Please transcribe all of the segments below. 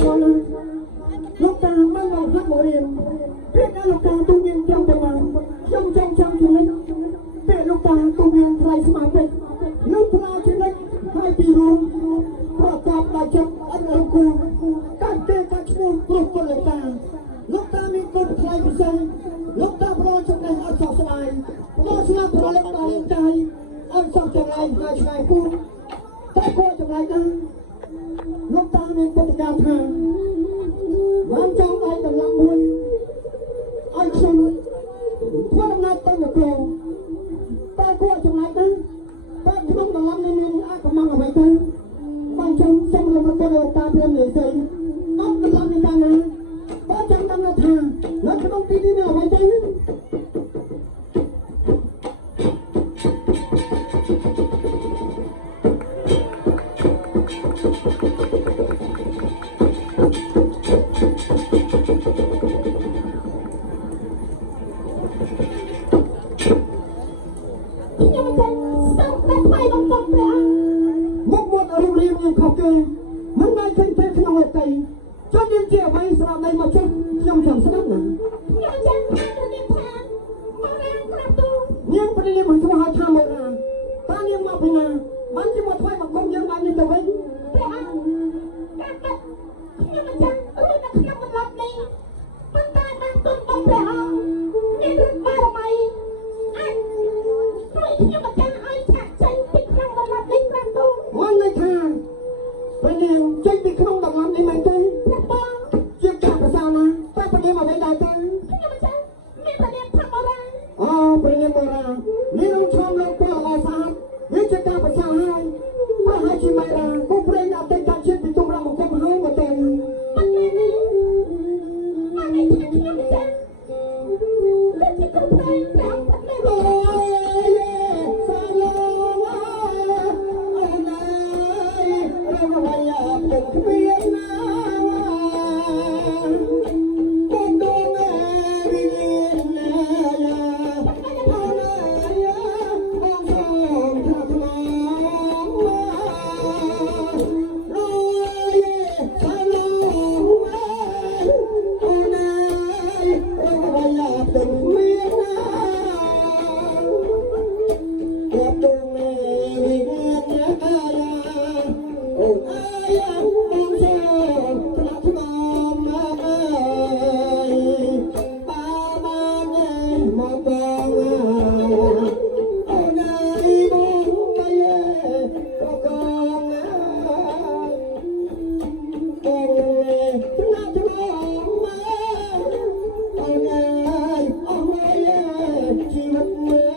ឆ្លងលោកតាមិនមកហាត់មករៀនពេលណាលោកតាទូមានត្រង់ទៅមកខ្ញុំចង់ចំណេញពេលលោកតាទូមានថ្លៃស្មារតីលោកថ្លៃចំណេញហើយពីរួមប្រកបដោយចិត្តអត់រគូការទេការឈ្មោះគ្រប់ពលលោកតាមានគុណថ្លៃពិសេសលោកតាប្រោចំណេញអត់សោកស្ដាយប្រោស្នាប្រលឹកដល់ចៃអត់សោកចង្រៃហើយឆ្ងាយពូតែគាត់ចង្រៃណាលោកតាមានពុទ្ធកាថាបានចង់ដៃដល់ឡាក់មួយឲ្យខ្ញុំធ្វើដំណើរទៅនគរតែគាត់ចង្រៃណាតែក្នុងដល់ឡាក់នេះមានអកម្មអ្វីទៅបានខ្ញុំសូមរំលឹកដល់លោកតាព្រមនិយាយអត់ដល់ឡាក់នេះបានណាបើចាំដឹងថានៅក្នុងទីនេះមានអ្វីទៅមិនបានឃើញទេក្នុងអតីតចុះយើងជាអ្វីស្រាប់នៃមកចុះខ្ញុំចាំស្ដាប់ណាខ្ញុំចាំថានាងថាមករានក្រាបទូនាងព្រានាមឈ្មោះហៅថាមករានតើនាងមកពីណាបានជាមកថ្វាយបង្គំយើងបាននេះទៅវិញព្រះអង្គកាត់ខ្ញុំមិនចាំរួចតែខ្ញុំមិនឡប់នេះប៉ុន្តែបានទុំបងព្រះអង្គមានរឹកបារមីអាចជួយខ្ញុំមិនចាំឲ្យឆាក់ចេញពីក្នុងបន្លាប់នេះក្រាបទូមិនន័យថាព្រះនាងចេញពីក្នុងដំណាំនេះមែនទេព្រះបងជាចាស់ប្រសាណាតែព្រះនាងមកវិញដែរទេខ្ញុំមិនចាំមានព្រះនាងថាបុរាណអូព្រះនាងបុរាណនាងឈំលោកពលល្អស្អាតវាជាការប្រសាហើយបើហើយជាមេរាគូព្រេងអតីតជាតិពីទុំរំបង្គំហើយមកទៅប៉ុន្តែនេះមកនេះខ្ញុំមិនចាំលោកជាគូព្រេងព្រះអង្គព្រះនាងអូយសាឡូអូនណារំវាយទឹកគ្មានណាគុំដូនវិញ្ញាណណាអូនណាបងសំថាថ្នមរួយសាឡូអូនណារំវាយទឹកគ្មានណាรับตรงวิญญาณโอ้ยมองเธอพระธรรมมาปามาเงมาบองโอ้นายมองมาเย่ก็กองกองเลยพระธรรมมาโอ้นายโอ้มาเย่ชีวิตเมื่อ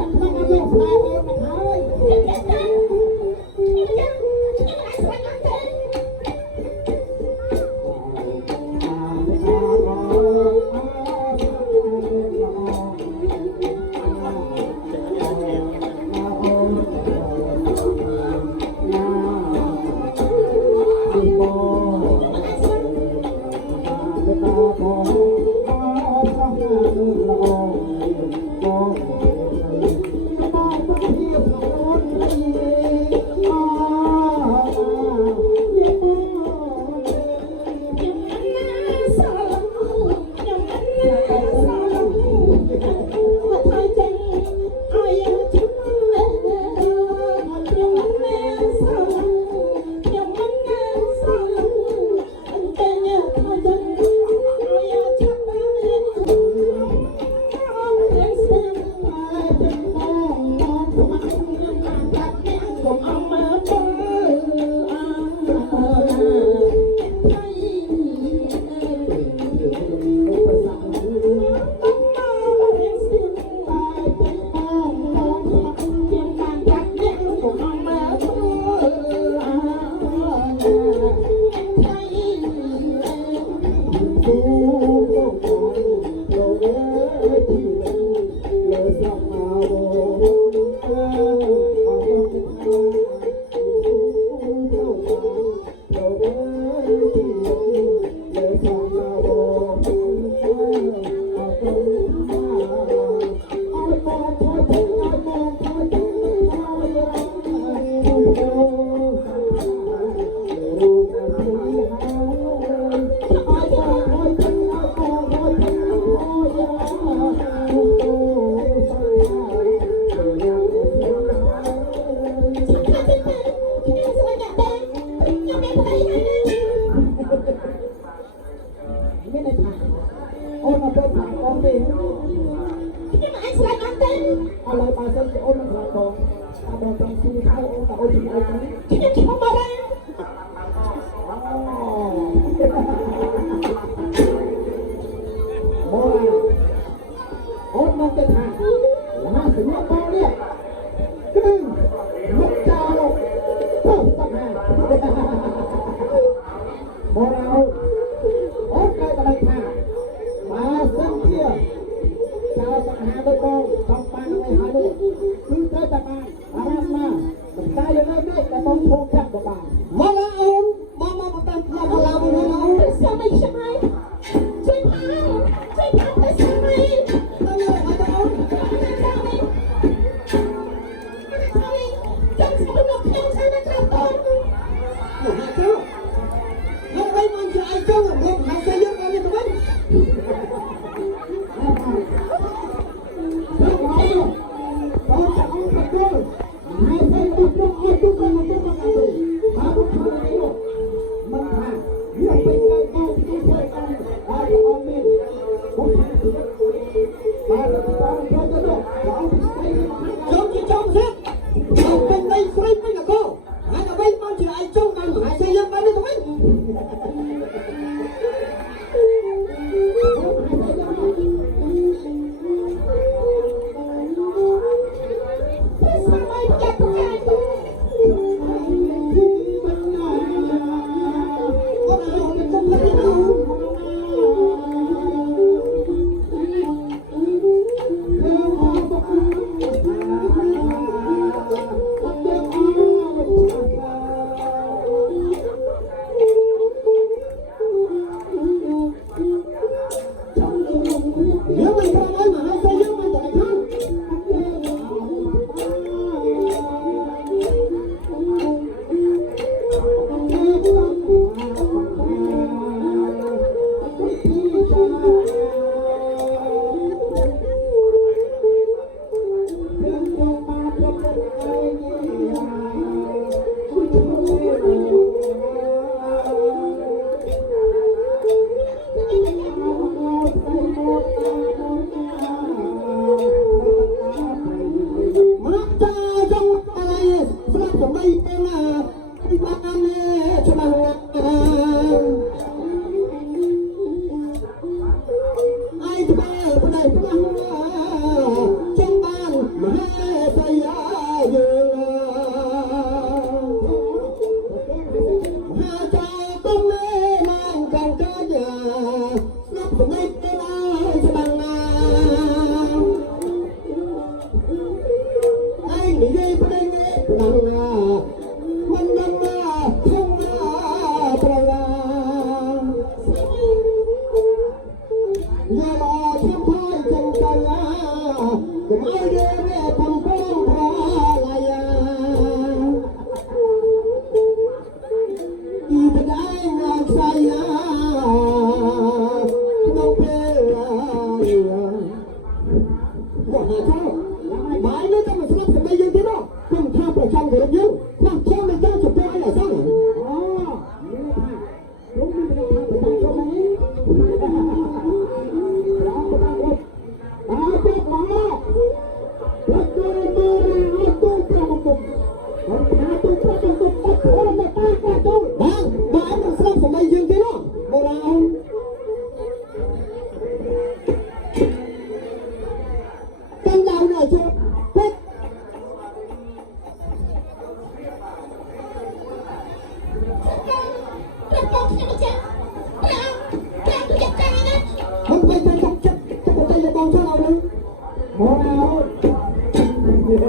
không có dùng lại ôn mà thôi ai nghĩ đi bên đây nghe mình đang không bao giờ lo tham thôi chẳng cần ai đến thầm con lại đi bên ai ngọc say ngọc phê quả hà sao mãi nữa ta mà sắp sẽ bay dương thế đó cùng tham vào trong người dương hoặc cho người ta chụp cho ai là sao hả đúng như vậy tham vào trong cho mấy không phải chắc chắc một tay là con cho nào đấy một nào đâu bây giờ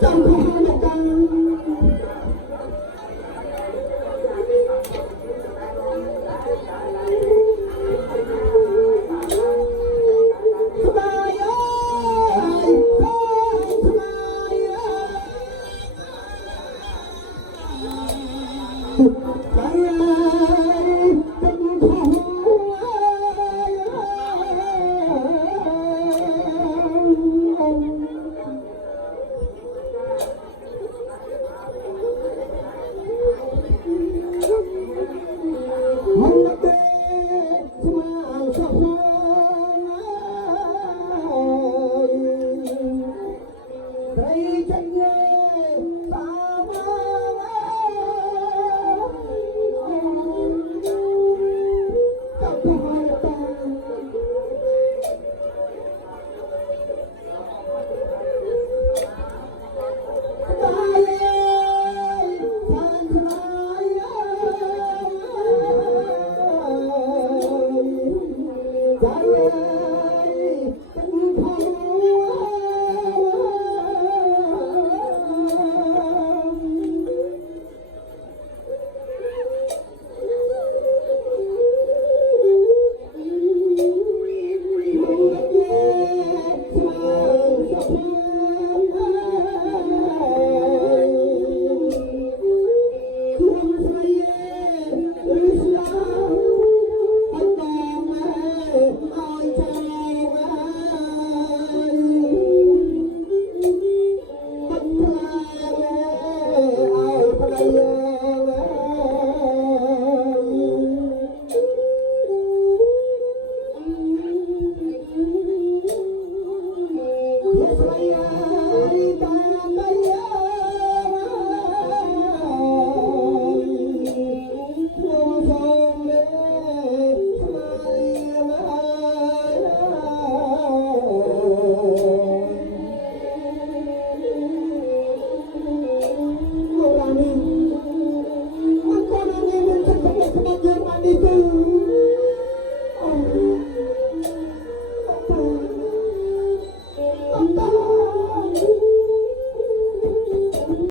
Don't